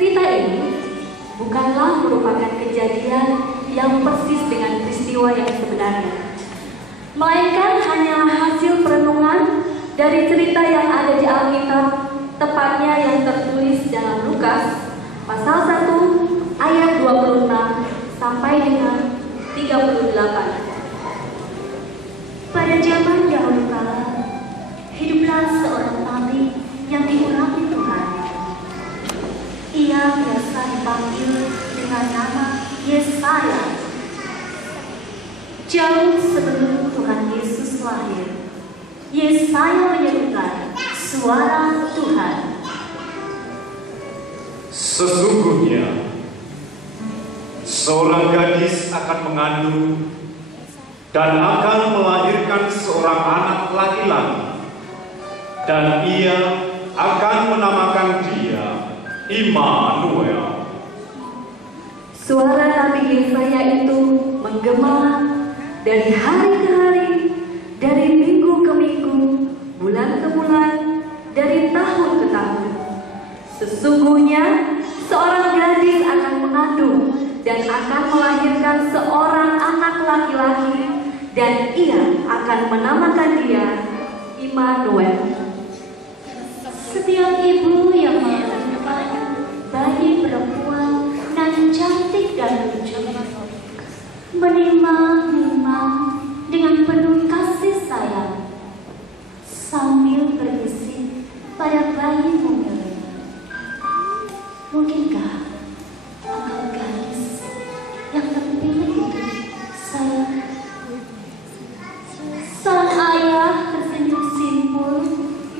Cerita ini bukanlah merupakan kejadian yang persis dengan peristiwa yang sebenarnya, melainkan hanya hasil perenungan dari cerita yang ada di Alkitab, tepatnya yang tertulis dalam Lukas pasal 1 ayat 26 sampai dengan 38. Pada zaman dahulu kala, hiduplah seorang nabi yang diurapi Tuhan. Ia biasa dipanggil dengan nama Yesaya. Jauh sebelum Tuhan Yesus lahir, Yesaya menyerukan suara Tuhan. Sesungguhnya, seorang gadis akan mengandung dan akan melahirkan seorang anak laki-laki, dan ia akan menamakan dia Immanuel. Suara Nabi Yesaya itu menggema dari hari ke hari, dari minggu ke minggu, bulan ke bulan, dari tahun ke tahun. Sesungguhnya seorang gadis akan mengandung dan akan melahirkan seorang anak laki-laki, dan ia akan menamakan dia Immanuel. Setiap ibu yang melahirkan bayi perempuan nan cantik dan lucu menimang-nimang dengan penuh kasih sayang sambil berbisik pada bayi mungil. Mungkinkah engkau gadis yang terpilih itu, sayang? Sang ayah tersenyum simpul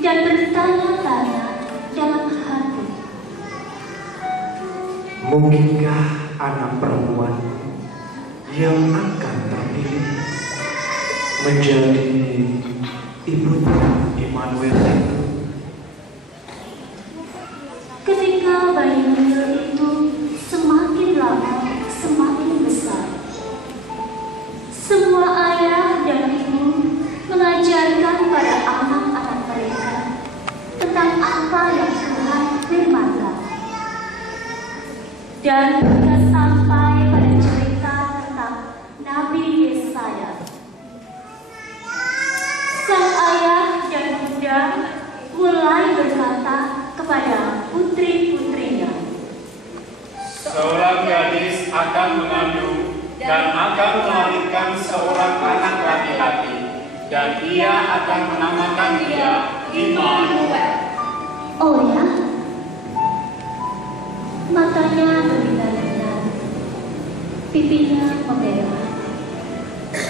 dan bertanya-tanya dalam hati. Mungkinkah anak perempuan yang akan terpilih menjadi ibu Immanuel itu? Ketika bayi mungil itu semakin lama semakin besar, semua ayah dan ibu mengajarkan pada anak-anak mereka tentang apa yang Tuhan firmankan. Dan hingga sampai pada cerita tentang Nabi Yesaya. Sang ayah dan bunda mulai berkata kepada putri-putrinya, Seorang gadis akan mengandung dan akan melahirkan seorang anak laki-laki, dan ia akan menamakan dia Immanuel. oh ya? Matanya berbinar-binar, pipinya memerah.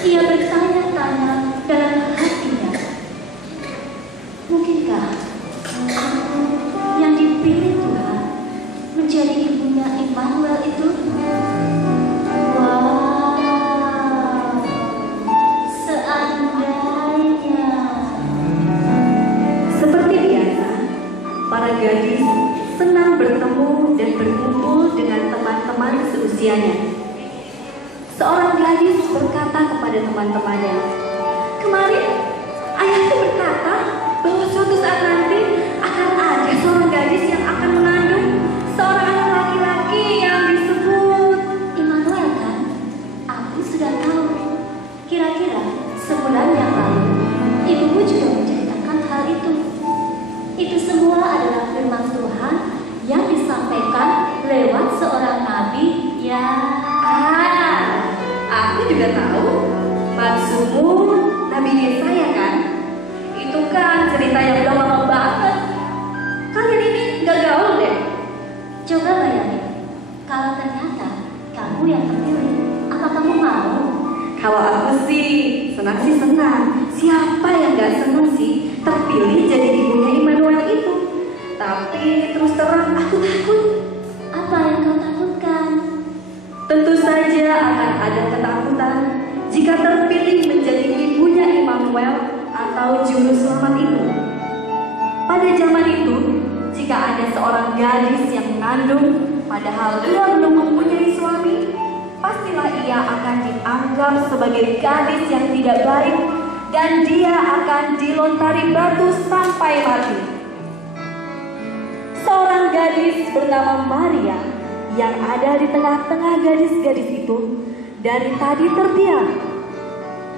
Ia bertanya-tanya dalam hatinya, mungkinkah aku yang dipilih Tuhan menjadi ibunya Immanuel itu? Wow, seandainya. Seperti biasa, para gadis senang bertemu dan berkumpul dengan teman-teman seusianya. Seorang gadis berkata kepada teman-temannya, "Kemarin ayahku berkata bahwa suatu saat nanti akan ada seorang gadis yang akan mengandung seorang anak laki-laki yang disebut Immanuel, kan? Aku sudah tahu. Kira-kira sebulan yang lalu, ibuku juga menceritakan hal itu. Itu semua adalah firman Tuhan yang disampaikan lewat seorang nabi yang... Aku juga tahu. Maksudmu Nabi Yesaya kan? Itu kan cerita yang udah lama banget. Kalian ini nggak gaul deh. Coba bayangin, kalau ternyata kamu yang terpilih, apa kamu mau? Kalau aku sih senang sih senang. Siapa yang nggak senang sih terpilih jadi ibunya Immanuel itu? Tapi terus terang aku takut. Apa yang kau takutkan? Tentu saja akan ada ketakutan jika terpilih menjadi ibunya Immanuel atau juru selamat itu. Pada zaman itu, jika ada seorang gadis yang mengandung padahal ia belum mempunyai suami, pastilah ia akan dianggap sebagai gadis yang tidak baik dan dia akan dilontari batu sampai mati. seorang gadis bernama Maria yang ada di tengah-tengah gadis-gadis itu dari tadi terdiam.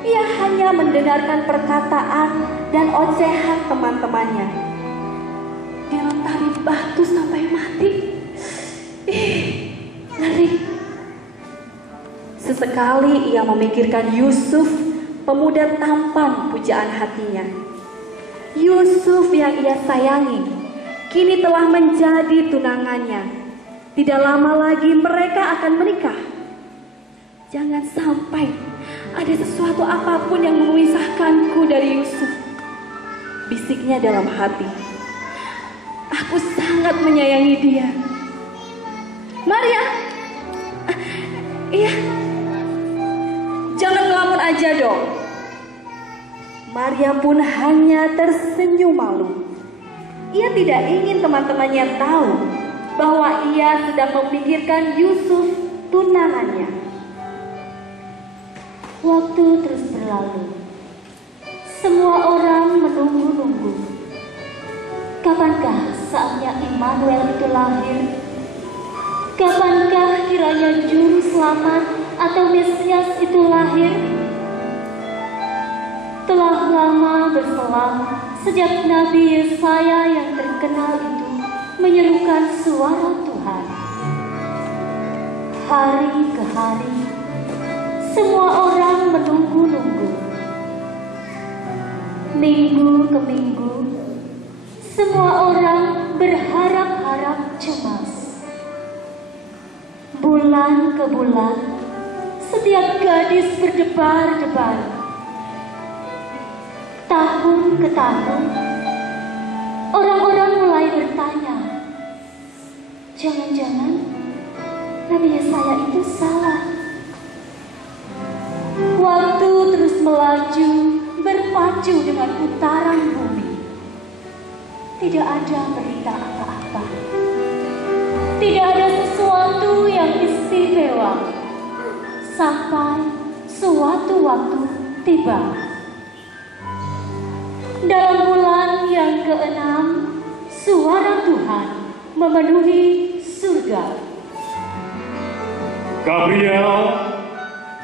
Ia hanya mendengarkan perkataan dan ocehan teman-temannya. Dia mentari batu sampai mati. Ngeri. Sesekali ia memikirkan Yusuf, pemuda tampan pujaan hatinya. Yusuf yang ia sayangi, kini telah menjadi tunangannya. Tidak lama lagi mereka akan menikah. Jangan sampai ada sesuatu apapun yang memisahkanku dari Yusuf, bisiknya dalam hati. Aku sangat menyayangi dia. Maria, iya, jangan ngelamun aja dong. Maria pun hanya tersenyum malu. Ia tidak ingin teman-temannya tahu bahwa ia sedang memikirkan Yusuf, tunangannya. Waktu terus berlalu. Semua orang menunggu-nunggu. Kapankah saatnya Immanuel itu lahir? Kapankah kiranya juru selamat atau Mesias itu lahir? Telah lama berselang sejak Nabi Yesaya yang terkenal itu menyerukan suara Tuhan. Hari ke hari, semua orang menunggu-nunggu. Minggu ke minggu, semua orang berharap-harap cemas. Bulan ke bulan, setiap gadis berdebar-debar. Tahun ke tahun, orang-orang mulai bertanya, jangan-jangan Nabi Yesaya itu salah. Waktu terus melaju, berpacu dengan putaran bumi. Tidak ada berita apa-apa. Tidak ada sesuatu yang istimewa. Sampai suatu waktu tiba. Dalam bulan yang ke-6, suara Tuhan memenuhi surga. Gabriel,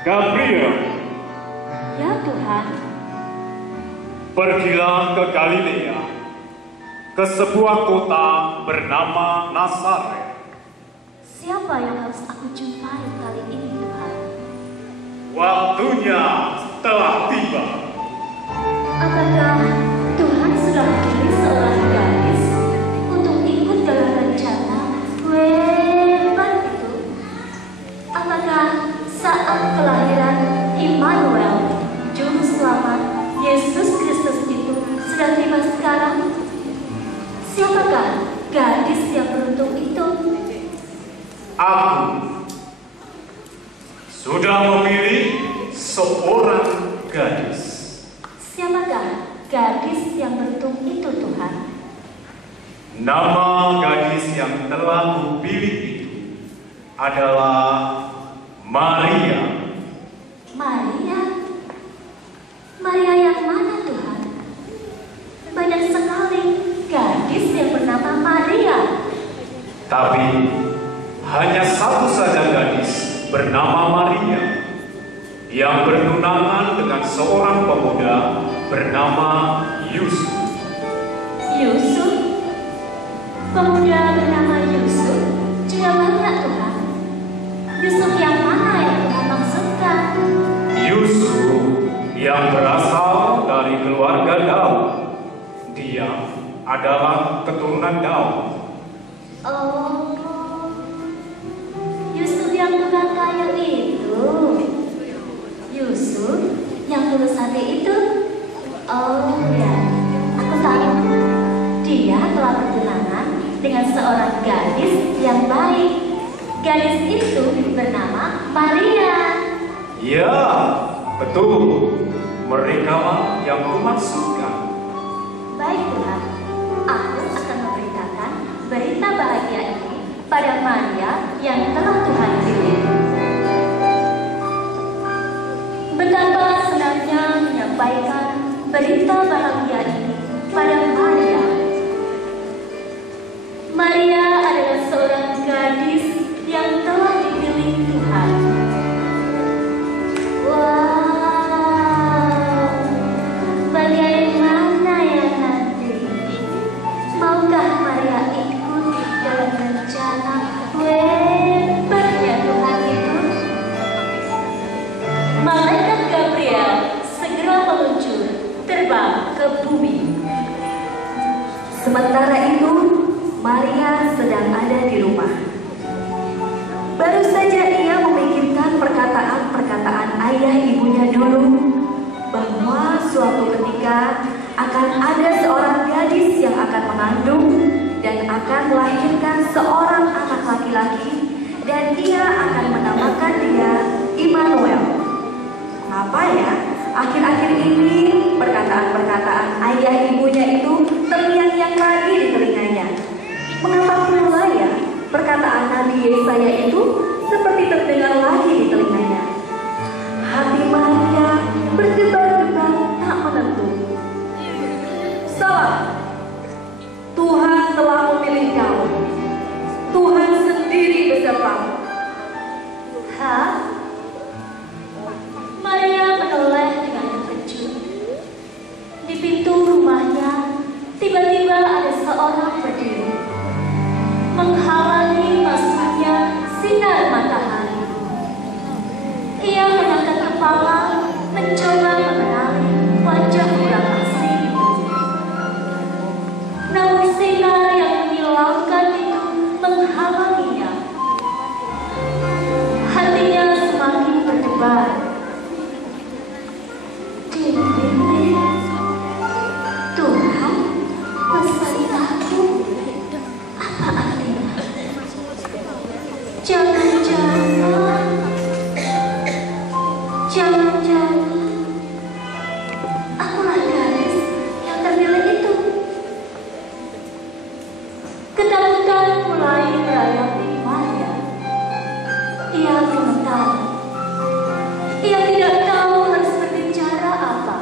Gabriel, Ya Tuhan, pergilah ke Galilea, ke sebuah kota bernama Nazaret. siapa yang harus aku jumpai kali ini Tuhan? Waktunya telah tiba. Apakah Tuhan sudah memilih seorang gadis untuk ikut dalam rencana hebat itu? Apakah saat kelahiran Immanuel, Juru Selamat Yesus Kristus itu sudah tiba sekarang? Siapakah gadis yang beruntung itu? Aku sudah memilih seorang gadis. Siapakah gadis yang beruntung itu Tuhan? Nama gadis yang telah kupilih itu adalah Maria. Maria? Maria yang mana Tuhan? Banyak sekali gadis yang bernama Maria. Tapi hanya satu saja gadis bernama Maria yang bertunangan dengan seorang pemuda bernama Yusuf. Yusuf? Pemuda bernama Yusuf? Juga banyak Tuhan. Yusuf yang mana yang Tuhan maksudkan? Yusuf yang berasal dari keluarga Daud. Dia adalah keturunan Daud. Oh, Yusuf yang tukang kayu itu. Yusuf yang tulus hati itu. Oh ya, aku tahu. Dia telah bertunangan dengan seorang gadis yang baik. Gadis itu bernama Maria. Ya, betul. Mereka yang kumaksudkan. Baik Tuhan, aku akan memberitakan berita bahagia ini pada Maria yang telah Tuhan pilih. Betapa senangnya menyampaikan berita bahagia ini pada Maria. Maria Sementara itu, Maria sedang ada di rumah. Baru saja ia memikirkan perkataan-perkataan ayah ibunya dulu, bahwa suatu ketika akan ada seorang gadis yang akan mengandung dan akan melahirkan seorang anak laki-laki, dan ia akan menamakan dia Immanuel. Mengapa ya? Akhir-akhir ini perkataan-perkataan ayah ibunya itu terngiang-ngiang lagi di telinganya. Mengapa pula ya perkataan Nabi Yesaya itu seperti terdengar lagi di telinganya? Hati Maria berdebar-debar tak menentu. Salah, Tuhan telah memilih kau. Tuhan sendiri besertamu. Hah? Maria menoleh dengan terkejut. Di pintu rumahnya, tiba-tiba ada seorang berdiri, menghalangi masuknya sinar matahari. Ia mengangkat kepala, mencoba mengenali wajah orang asing itu. Namun sinar yang menyilaukan itu menghalanginya. Hatinya semakin berdebar. Tuhan, bersama aku. Apa artinya? Jangan-jangan akulah gadis yang terpilih itu. Ketakutan mulai merayapi Maria. Ia gemetar. Ia tidak tahu harus berbicara apa.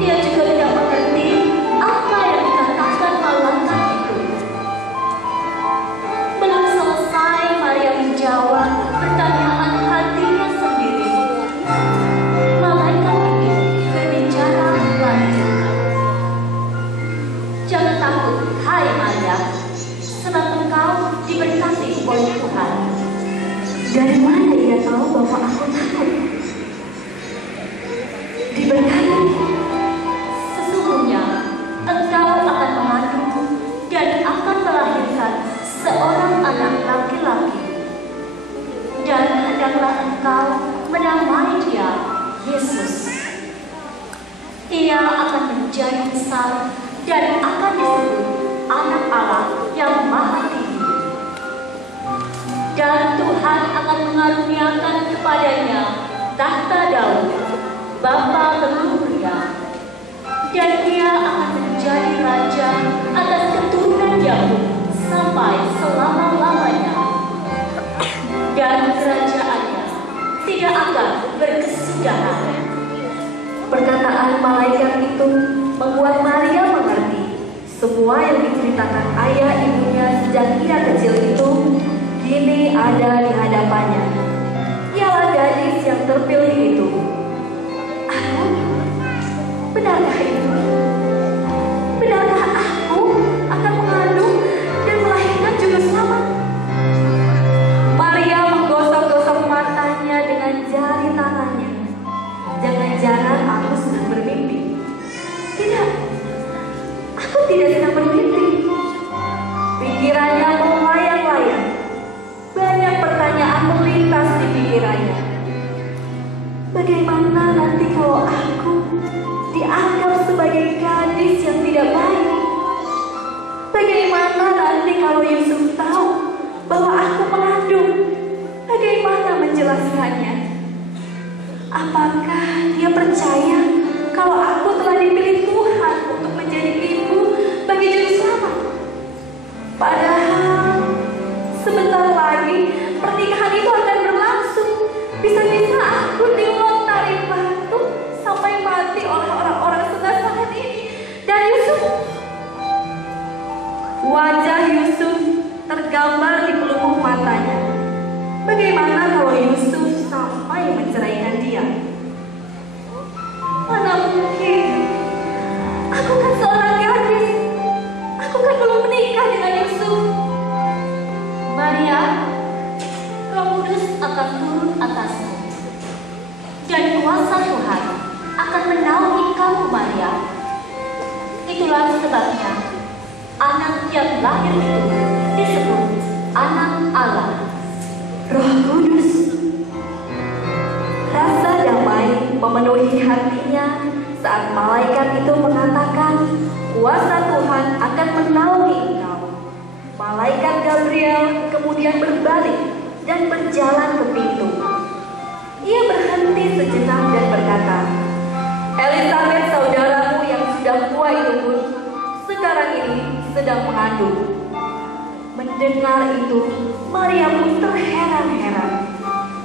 Ia juga tidak mengerti apa yang dikatakan malaikat itu. Belum selesai Maria menjawab pertanyaan hatinya sendiri, malaikat itu berbicara lagi. Jangan takut, hai Maria, sebab engkau diberkati oleh Tuhan. Dari mana ia tahu bahwa aku takut? Diberkati. Sesungguhnya engkau akan mengandung dan akan melahirkan seorang anak laki-laki, dan hendaklah engkau menamai dia Yesus. Ia akan menjadi besar dan akan disebut Anak Allah yang Maha Tinggi. Dan Tuhan akan mengaruniakan kepadanya tahta Daud, bapa leluhur dia, dan dia akan menjadi raja atas keturunan Yakub sampai selama-lamanya. Dan kerajaannya tidak akan berkesudahan. Perkataan malaikat itu membuat Maria mengerti semua yang diceritakan ayah ibunya sejak ia kecil itu kini ada di hadapannya. Ialah gadis yang terpilih itu. Aku? Benarkah itu? Benarkah aku akan mengandung dan melahirkan juga selamat? Maria menggosok-gosok matanya dengan jari tangannya. Jangan-jangan aku sedang bermimpi. Tidak, aku tidak sedang bermimpi. Pikirannya melayang-layang. Banyak pertanyaan melintas di pikirannya. Bagaimana nanti kalau aku dianggap sebagai gadis yang tidak baik? Bagaimana nanti kalau Yusuf tahu bahwa aku mengandung? Bagaimana menjelaskannya? Apakah dia percaya kalau aku telah dipilih Tuhan untuk menjadi ibu bagi juru selamat? Padahal sebentar lagi pernikahan itu akan berlangsung. Bisa-bisa aku dilontarin batu sampai mati oleh orang-orang segasahan ini. Dan Yusuf, wajah Yusuf tergambar di pelupuk matanya. Bagaimana kalau Yusuf sampai menceraikan dia? Mana mungkin? Aku kan seorang gadis. Aku kan belum menikah dengan Yusuf. Maria, Roh Kudus akan turun atasmu, dan kuasa Tuhan akan menaungi kamu, Maria. Itulah sebabnya anak yang lahir itu disebut anak Allah. Roh Kudus. Rasa damai memenuhi hatinya saat malaikat itu mengatakan, kuasa Tuhan akan menaungi engkau. Malaikat Gabriel kemudian berbalik dan berjalan ke pintu. Ia berhenti sejenak dan berkata, Elizabeth saudaramu yang sudah tua itu pun sekarang ini sedang mengandung. Mendengar itu, Maria pun terheran-heran.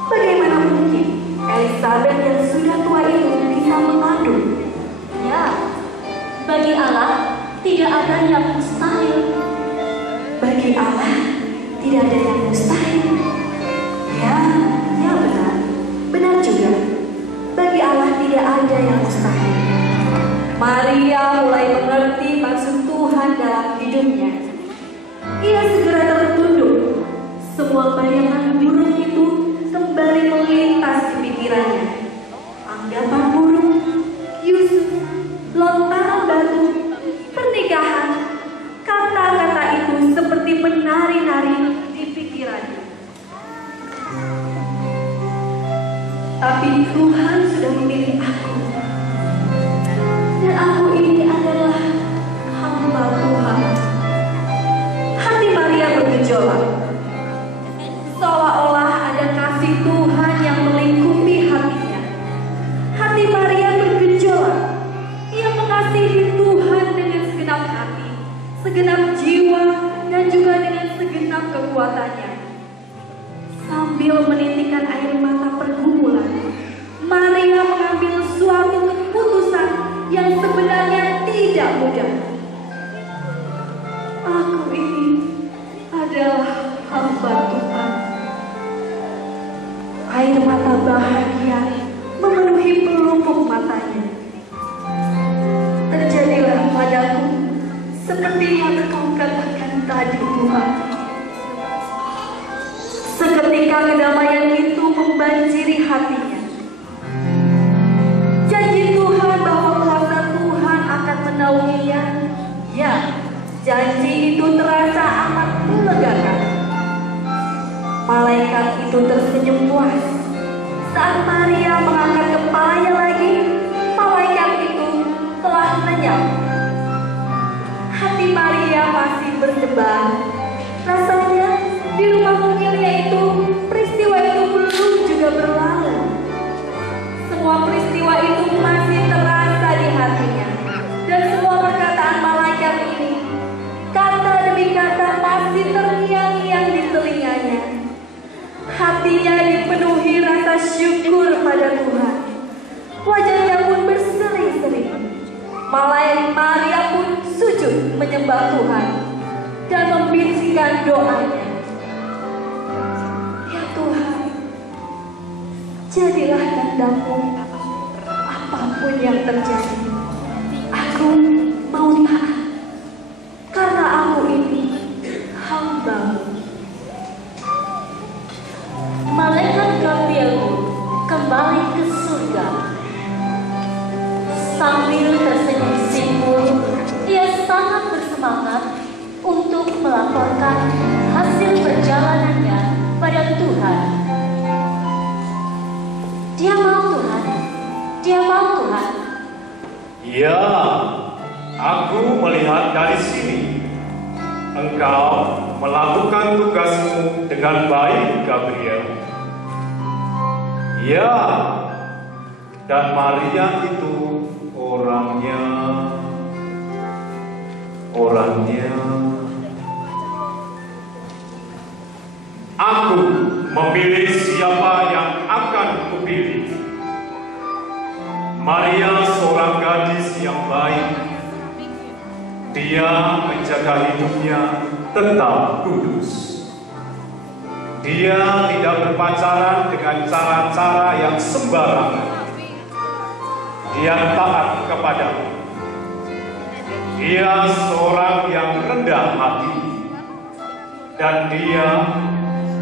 Bagaimana mungkin Elizabeth yang sudah tua itu bisa mengandung? Ya, bagi Allah tidak ada yang mustahil. Bagi Allah tidak ada yang mustahil. Ya benar. Benar juga. Bagi Allah tidak ada yang mustahil. Maria mulai mengerti maksud Tuhan dalam hidupnya. Ia segera tertunduk. Semua bayangan buruk itu kembali melintas di pikirannya. Anggapan buruk, Yusuf, lontaran batu, pernikahan, kata-kata itu seperti menari-nari di pikirannya. Tapi Tuhan sudah memilih aku. Dan aku ini adalah hamba Tuhan. Hati Maria bergejolak. Seolah-olah ada kasih Tuhan yang melingkupi hatinya. Hati Maria bergejolak. Ia mengasihi Tuhan dengan segenap hati, segenap jiwa, dan juga dengan segenap kekuatannya. Sambil menitikkan air mata pergumulan, Maria mengambil suatu keputusan yang sebenarnya tidak mudah. Aku ini adalah hamba Tuhan. Air mata bahagia memenuhi pelupuk matanya. Terjadilah padaku seperti yang Kau katakan tadi, Tuhan. Seketika kedamaian itu membanjiri hatinya. Janji Tuhan bahwa kuasa Tuhan akan menaunginya. Ya, janji itu terasa amat melegakan. Malaikat itu tersenyum puas. Saat Maria mengangkat kepalanya lagi, malaikat itu telah lenyap. Hati Maria masih berdebar. Rasanya di rumah mungilnya itu, peristiwa itu belum juga berlalu. Semua peristiwa itu masih terasa di hatinya. Dan semua perkataan malaikat ini, kata demi kata masih terngiang-ngiang di telinganya. Hatinya dipenuhi rasa syukur pada Tuhan. Wajahnya pun berseri-seri. Maria pun sujud menyembah Tuhan dan membisikkan doanya. Ya Tuhan, jadilah kehendak-Mu apapun yang terjadi. Aku mau taat karena aku ini hamba-Mu. Malaikat Gabriel kembali ke surga. Sambil tersenyum simpul, ia sangat bersemangat untuk melaporkan hasil perjalanannya pada Tuhan. Dia mau Tuhan. Ya, aku melihat dari sini. Engkau melakukan tugasmu dengan baik, Gabriel. Ya, dan Maria itu orangnya. Aku memilih siapa yang akan kupilih. Maria seorang gadis yang baik. Dia menjaga hidupnya tetap kudus. Dia tidak berpacaran dengan cara-cara yang sembarangan. Dia taat kepadamu. Dia seorang yang rendah hati. Dan dia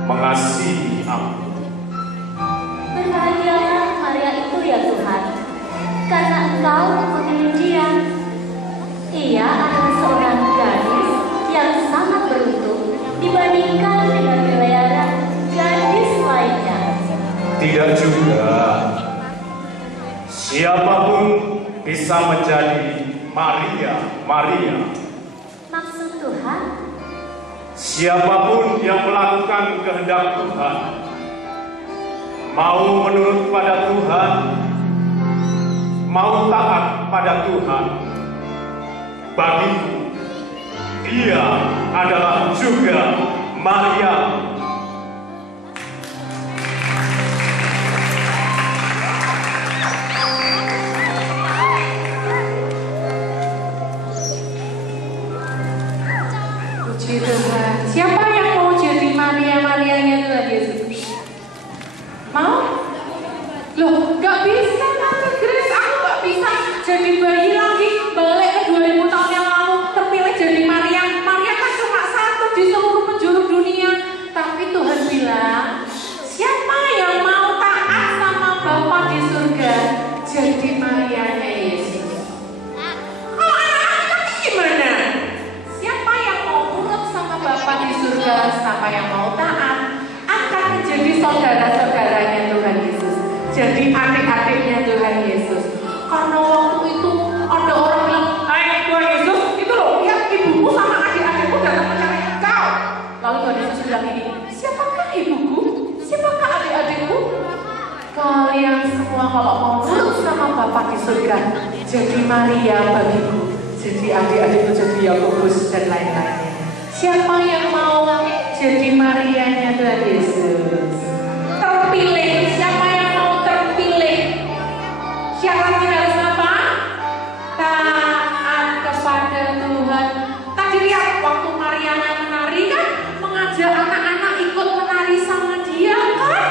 mengasihi aku. Berbahagialah Maria itu ya Tuhan, karena Engkau memilih dia. Ia Siapapun bisa menjadi Maria. Maksud Tuhan? Siapapun yang melakukan kehendak Tuhan, mau menurut pada Tuhan, mau taat pada Tuhan, bagiku dia adalah juga Maria. Puji Tuhan. Siapa yang mau jadi Maria-Marianya Tuhan Yesus? Mau? Loh, gak bisa Tante Grace, aku gak bisa jadi bayi lagi, balik ke 2000 tahun yang lalu, terpilih jadi Maria. Maria kan cuma satu di seluruh penjuru dunia. Tapi Tuhan bilang, siapa yang mau taat sama Bapa di surga, jadi Marianya Yesus. Kalau anak-anak gimana? Siapa yang mau nurut sama Bapa di surga, siapa yang mau taat, akan menjadi saudara-saudaranya Tuhan Yesus, jadi adik-adiknya Tuhan Yesus. Karena waktu itu ada orang bilang, "Hai Tuhan Yesus, itu loh, lihat ibumu sama adik-adikmu datang mencari engkau." Lalu Tuhan Yesus bilang ini, "Siapakah ibuku? Siapakah adik-adikku? Kalian semua kalau mau nurut sama Bapa di surga, jadi Maria bagiku, jadi adik-adikku, jadi Yakobus dan lain-lainnya." Siapa yang mau jadi Marianya Tuhan Yesus? Terpilih. Siapa yang mau terpilih? Syaratnya harus apa? Taat kepada Tuhan. Tadi lihat waktu Mariana menari kan, mengajak anak-anak ikut menari sama dia kan?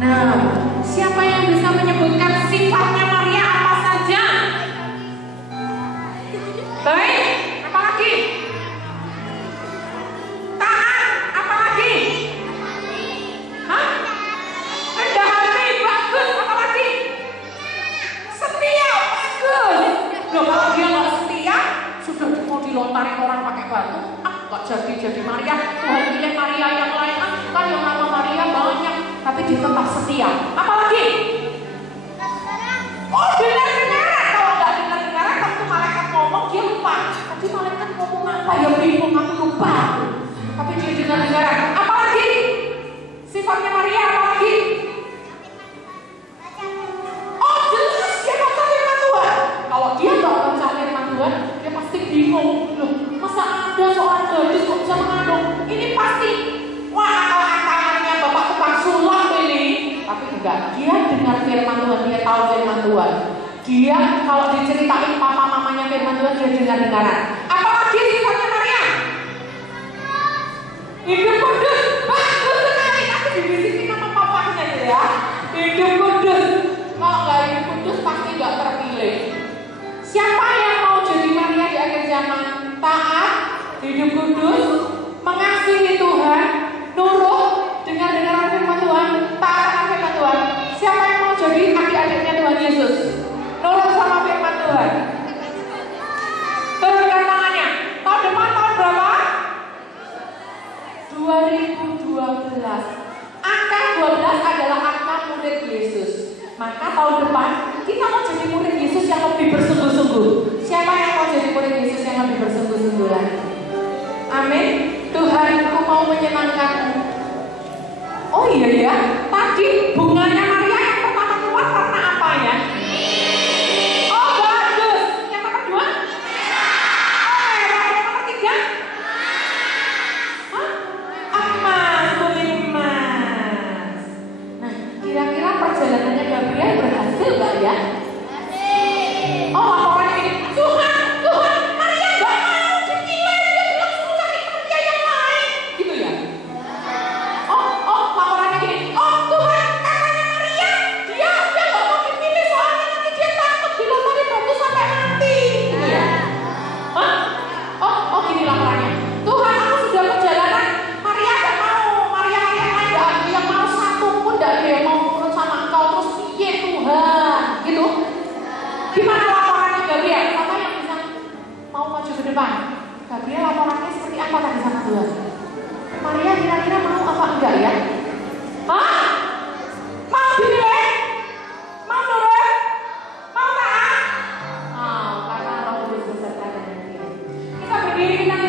Nah, siapa yang bisa menyebutkan sifatnya Maria apa saja? Baik, apa lagi? Taat, apa lagi? Hah? Rendah hati, bagus, apa lagi? Setia, bagus. Loh, kalau dia nggak setia, sudah mau dilontarin orang pakai batu, nggak jadi Maria. Tuhan pilih Maria yang lain, kan yang nama Maria banyak, tapi dia tetap setia. Apa lagi? Oh, dengar-dengaran. Kalau nggak dengar-dengaran, waktu malaikat ngomong dia lupa. Tadi malaikat ngomong apa ya, bingung, aku lupa. Tapi dia dengar-dengaran. Apa lagi? Sifatnya Maria apa lagi? Oh, jelas dia baca firman Tuhan. Kalau dia nggak baca firman Tuhan, dia pasti bingung. Loh, masa ada seorang gadis kok bisa mengandung? Ini pasti, wah, akal-akalannya bapak tukang sulap ini. Tapi enggak, dia dengar firman Tuhan, dia tahu firman Tuhan. Dia kalau diceritain papa mamanya firman Tuhan, dia dengar-dengaran. Apalagi sifatnya Maria? Hidup kudus, bagus sekali. Nanti dibisikin sama papanya ya. Hidup kudus. Kalau nggak hidup kudus pasti nggak terpilih. Siapa yang mau jadi Maria di akhir zaman? Taat, hidup kudus, mengasihi Tuhan, nurut, dengar-dengaran firman Tuhan, taat akan firman Tuhan. Siapa yang mau jadi adik-adiknya Tuhan Yesus? Nurut sama firman Tuhan. Turunkan tangannya. Tahun depan tahun berapa? 2012. Angka 12 adalah angka murid Yesus. Maka tahun depan kita mau jadi murid Yesus yang lebih bersungguh-sungguh. Siapa yang mau jadi murid Yesus yang lebih bersungguh-sungguh lagi? Amin. Tuhan, aku mau menyenangkanmu. Oh iya ya, tadi bunganya Maria yang pertama keluar warna apa ya? Oh bagus. Yang nomor 2? Oh merah. Yang nomor 3? Hah? Emas, kuning emas. Nah, kira-kira perjalanannya Gabriel berhasil nggak ya? Oh laporannya ini, Tuhan, Maria nggak mau dipilih, dia bilang suruh cari pria yang lain, gitu ya? Oh, laporannya gini, oh Tuhan, katanya Maria, dia nggak mau dipilih soalnya nanti dia takut dilontarin batu sampai mati, gitu ya? Hah? Oh gini laporannya, Tuhan aku sudah perjalanan, Maria nggak mau, Maria yang lain nggak ada yang mau, satu pun nggak ada yang mau menurut sama engkau, terus piye Tuhan, gitu? Gimana laporannya Gabriel? Siapa yang bisa mau maju ke depan? Gabriel laporannya seperti apa tadi sama Tuhan? Maria kira-kira mau apa enggak ya? Hah? Mau dipilih? Mau nurut? dikenal